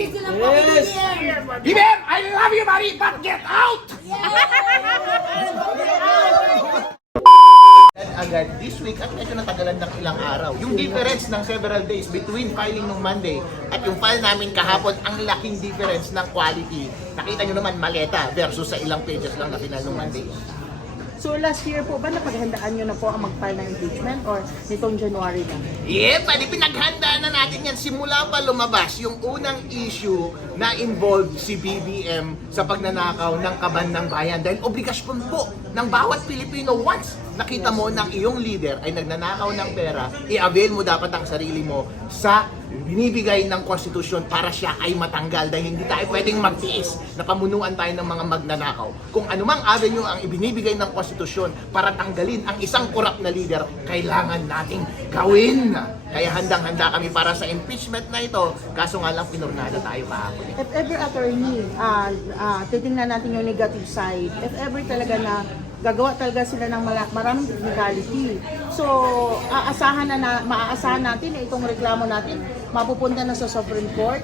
Yes! BBM, I love you, Mari, but get out! Agad this week at medyo natagalan ng ilang araw. Yung difference ng several days between filing nung Monday at yung file namin kahapon, ang laking difference ng quality. Nakita nyo naman maleta versus sa ilang pages lang na final nung Monday. So last year po ba napaghandaan nyo na po ang mag-file ng impeachment or nitong January lang? Yeah, pwede pinaghandaan na natin yan simula pa lumabas yung unang issue na involved si BBM sa pagnanakaw ng kaban ng bayan. Dahil obligasyon po ng bawat Pilipino once nakita mo ng iyong leader ay nagnanakaw ng pera, i-avail mo dapat ang sarili mo sa binibigay ng konstitusyon para siya ay matanggal dahil hindi tayo pwedeng magtiis na pamunuan tayo ng mga magnanakaw. Kung anumang avenue ang ibinibigay ng konstitusyon para tanggalin ang isang korap na leader, kailangan nating gawin. Kaya handang-handa kami para sa impeachment na ito, kaso nga lang pinurnada tayo kahapon. If ever attorney, titingnan natin yung negative side. If ever talaga na gagawa talaga sila ng maraming technicality. So, maaasahan natin na itong reklamo natin mapupunta na sa Supreme Court.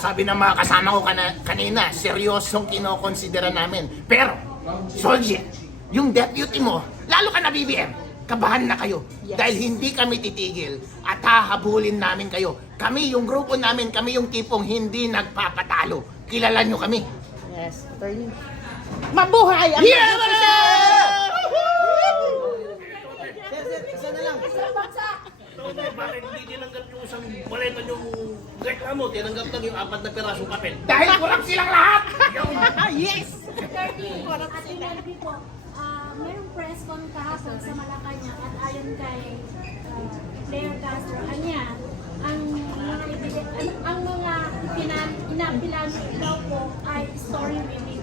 Sabi ng mga kasama ko kanina, seryosong kinokonsidera namin. Pero, Soldier, yung deputy mo, lalo ka na BBM, kabahan na kayo. Yes. Dahil hindi kami titigil at hahabulin namin kayo. Kami, yung grupo namin, kami yung tipong hindi nagpapatalo. Kilala nyo kami. Yes, attorney. Mabuhay ang Isa na lang. Bakit hindi tinanggap yung isang baleta yung reklamo? Tinanggap lang yung 4 na pirasong papel. Dahil kurang silang lahat! Yes! Merong press con kahapon sa Malacanang at ayon kay Claire Castro, ang mga inabilan daw po ay story reading.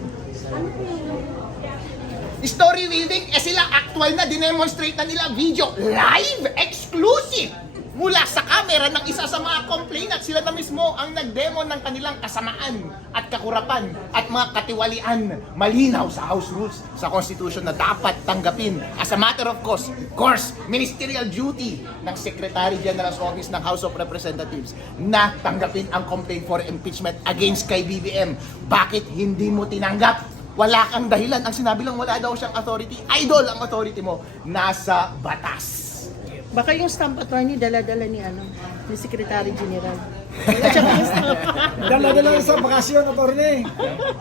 Ano po yung Story reading, sila actual na dinemonstrate na nila video live, exclusive mula sa camera ng isa sa mga complainant. Sila na mismo ang nagdemo ng kanilang kasamaan at kakurapan at mga katiwalian. Malinaw sa House Rules, sa Constitution na dapat tanggapin as a matter of course, ministerial duty ng Secretary General's Office ng House of Representatives na tanggapin ang complaint for impeachment against kay BBM. Bakit hindi mo tinanggap? Wala kang dahilan. Ang sinabi lang, wala daw siyang authority. Idol ang authority mo. Nasa batas. Baka yung stamp attorney dala-dala ni Secretary General. At saka yung stamp. Dala-dala sa bakasyon, attorney.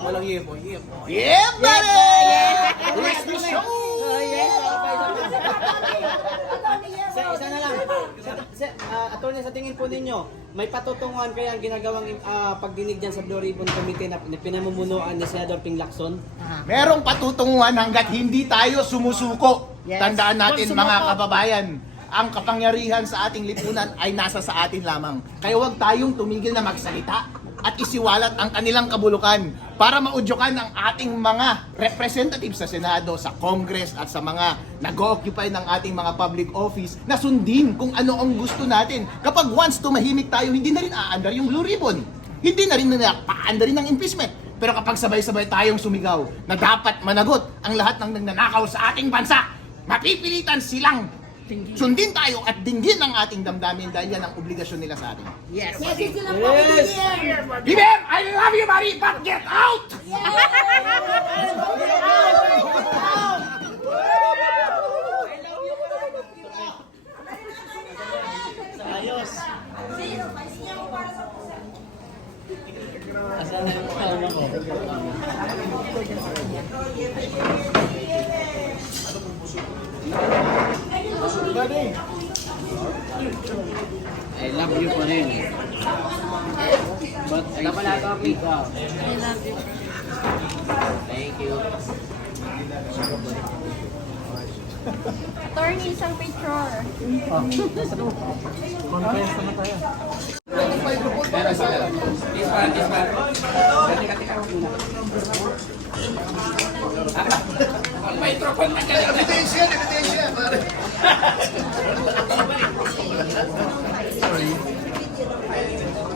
Walang yepo, yepo. Yeah, buddy! Rest the show! Isa na lang. Attorney, sa tingin po ninyo, may patutunguhan kaya ang ginagawang pagdinig dyan sa Blue Ribbon Committee na pinamumunuan ni Senador Ping Lacson? Merong patutunguhan hanggat hindi tayo sumusuko. Yes. Tandaan natin Kung sumuko. mga kababayan, ang kapangyarihan sa ating lipunan ay nasa sa atin lamang. Kaya huwag tayong tumigil na magsalita at isiwalat ang kanilang kabulukan para maudyokan ang ating mga representatives sa Senado, sa Congress at sa mga nag-occupy ng ating mga public office na sundin kung ano ang gusto natin. Kapag once tumahimik tayo, hindi na rin aandar yung Blue Ribbon. Hindi na rin paandarin ng impeachment. Pero kapag sabay-sabay tayong sumigaw na dapat managot ang lahat ng nagnanakaw sa ating bansa, mapipilitan silang sundin tayo at dinggin ang ating damdamin dahil yan ang obligasyon nila sa atin. Yes. BBM, I love you, Mari, but get out! I love you pa rin. But I love you. Thank you. attorney isang picture? Evidensya, pare.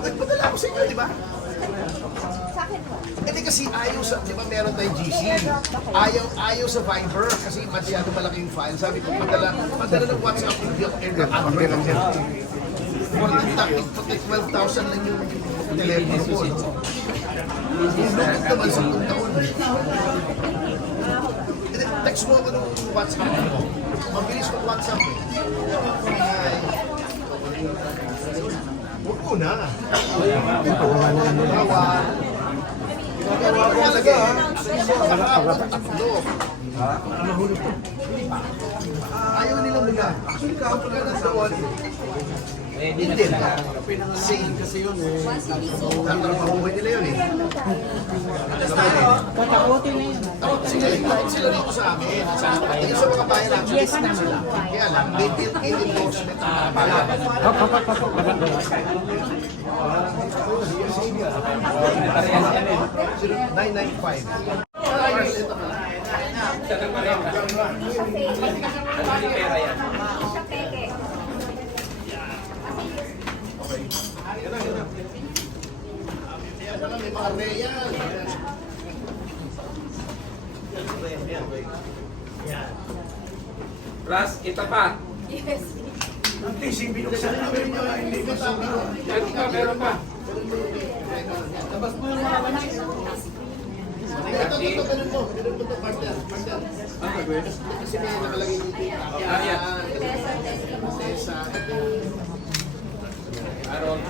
Nagpadala ako sa inyo, di ba? Hindi kasi ayaw sa, di ba meron tayong GC? Ayaw sa Viber kasi masyado malaki yung file. Sabi ko, padala ng WhatsApp, hindi ako air na lang yan. 12,000 lang yung telepono po. Naman sa taon. Text mo ako ng WhatsApp mo. Mabilis ko WhatsApp eh. Huwag mo na. Ginagawa ko talaga ha. Tatlo. Ayaw nilang mula. Actually, kapag ka nasa hindi lang. Same kasi yun eh. Tatrapahuhin nila yun eh. Tatakotin na yun. Sila dito sa amin. Yung sa mga bayan actually, Yes naman. sila. Kaya lang, they built in endorsement na pala. 995. May mga reyan. Plus, ito pa. Hindi ka Ito pa, meron pa. Ito, ganun mo, partner. Kasi may nakalagay dito. Tessa. Aaron.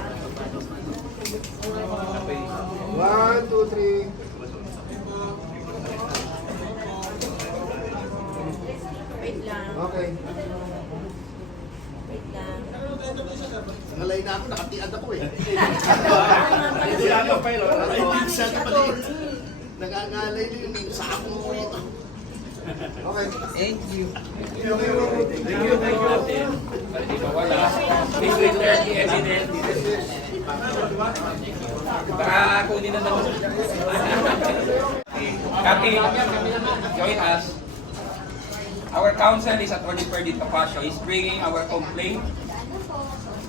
1, 2, 3. Okay. Nalay na ako, nakatiad ako eh. Hindi ako, pero ay minsan na maliit. Nagangalay din yung sa ako mo ito. Okay. Thank you. Hindi ba wala? Please return the evidence. Baka kunin na naman. Kati, join us. Our counsel is Attorney Ferdy Topacio. He's bringing our complaint.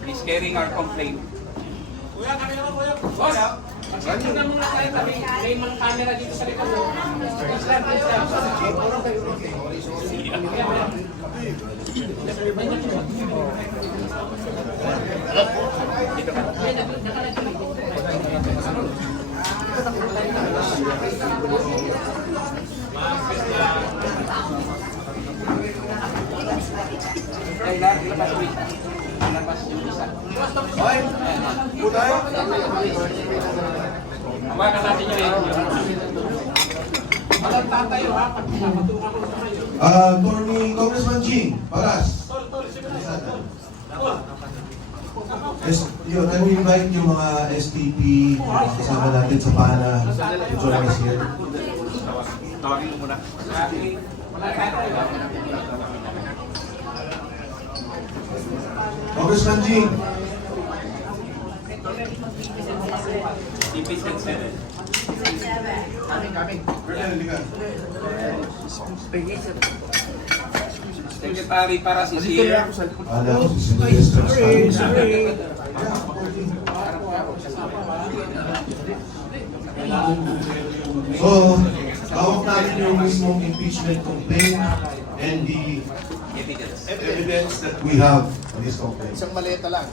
He's carrying our complaint. Kuya, kami naman kuya. Boss! Pagsanto na muna tayo. May mga camera dito sa likod. Hawakan natin yung Attorney Congressman Jing Paras. Can we invite yung mga STP kasama natin sa PANA to join us here? tawagin mo muna. Congressman Jing. CP 67. Secretary para si Sir. Ala ko si Sylvester Stanley. So, hawak natin yung mismong impeachment complaint and the evidence that we have in this complaint. Isang maleta lang.